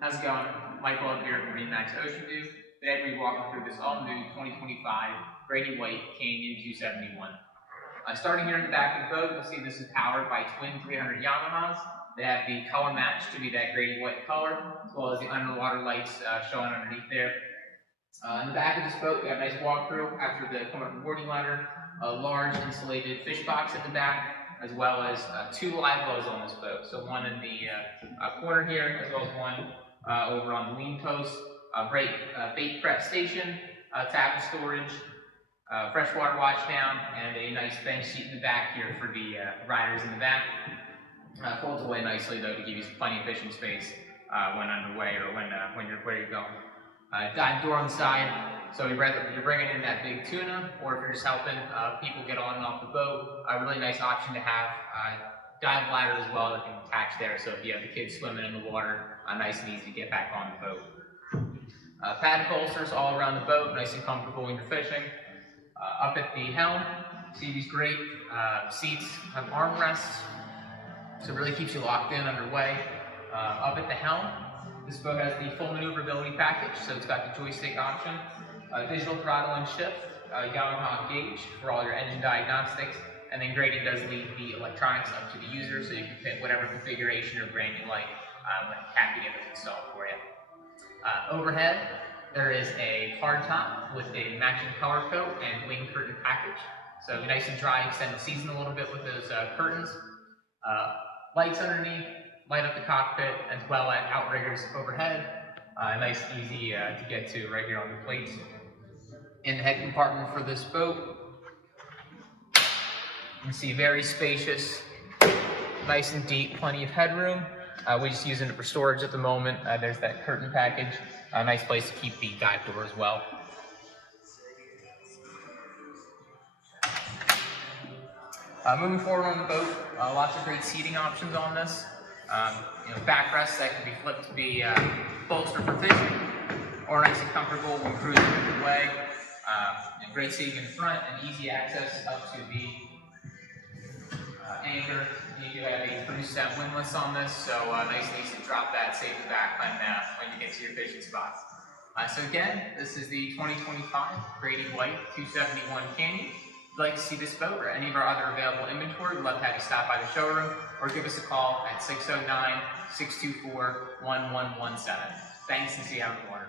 How's it going? Michael up here at MarineMax Ocean View. Today we're walking through this all-new 2025 Grady White Canyon 271. Starting here in the back of the boat, you'll see this is powered by twin 300 Yamahas. They have the color match to be that Grady White color, as well as the underwater lights showing underneath there. In the back of this boat, we have a nice walkthrough after the coming boarding ladder, a large insulated fish box in the back, as well as two live wells on this boat. So one in the corner here, as well as one over on the lean post. Great bait prep station, tackle storage, freshwater wash down, and a nice bench seat in the back here for the riders in the back. Folds away nicely though to give you plenty of fishing space when underway or when you're where you're going. Dive door on the side, so whether you're bringing in that big tuna or if you're just helping people get on and off the boat, a really nice option to have. Dive ladder as well that can attach there, so if you have the kids swimming in the water, nice and easy to get back on the boat. Padded bolsters all around the boat, nice and comfortable when you're fishing. Up at the helm, see these great seats have armrests, so it really keeps you locked in underway. Up at the helm, this boat has the full maneuverability package, so it's got the joystick option, digital throttle and shift, Yamaha gauge for all your engine diagnostics, and then Grady does leave the electronics up to the user, so you can pick whatever configuration or brand you like when happy to get it installed for you. Overhead, there is a hard top with a matching color coat and wing curtain package, so it'll be nice and dry, extend the season a little bit with those curtains. Lights underneath, light up the cockpit, as well as outriggers overhead. Nice, easy to get to right here on the plates. In the head compartment for this boat, you can see very spacious, nice and deep, plenty of headroom. We're just using it for storage at the moment. There's that curtain package. A nice place to keep the dive door as well. Moving forward on the boat, lots of great seating options on this. Backrests that can be flipped to be bolster for fishing, or nice and comfortable when cruising the way. Great seating in front and easy access up to the anchor. You do have a pretty stem windlass on this, so nice and easy to drop that safely back when you get to your fishing spots. So again, this is the 2025 Grady White 271 Canyon. If you'd like to see this boat or any of our other available inventory, we'd love to have you stop by the showroom or give us a call at 609-624-1117. Thanks and see you out on the water.